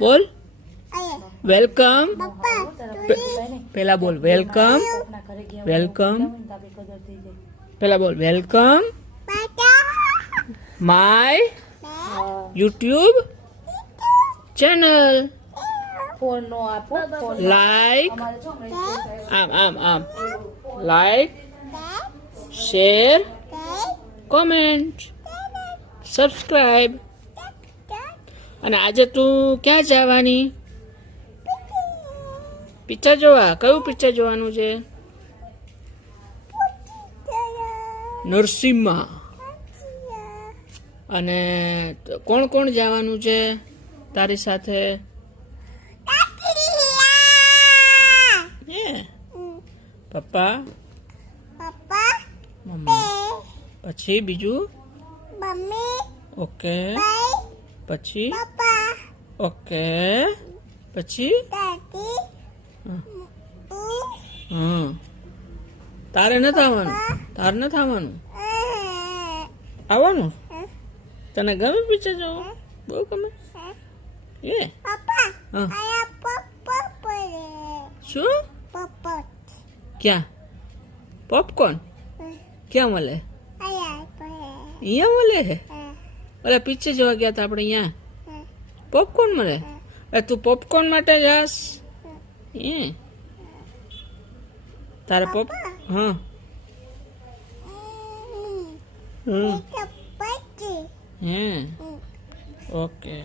બોલ વેલકમ પેલા બોલ વેલકમ વેલકમ પેલા બોલ welcome my YouTube channel like આમ લાઈક શેર કોમેન્ટ સબસ્ક્રાઇબ અને આજે તું ક્યાં જવાની પિક્ચર જોવા કયું પિક્ચર જોવાનું છે નરસિંહા અને કોણ કોણ જવાનું છે તારી સાથે પપ્પા મમ્મા પછી બીજું ઓકે પછી ઓકે પછી તારે નથી આવવાનું આવવાનું તને ગમે પિક્ચર જોવું બહુ ગમે એ શું ક્યાં પોપકોર્ન ક્યાં મળે અહીંયા મળે હે ઓલા પિક્ચર જોવા ગયા હતા આપણે અહીંયા પોપકોર્ન મળે તું પોપકોર્ન માટે જાસ તારે પોપ હે ઓકે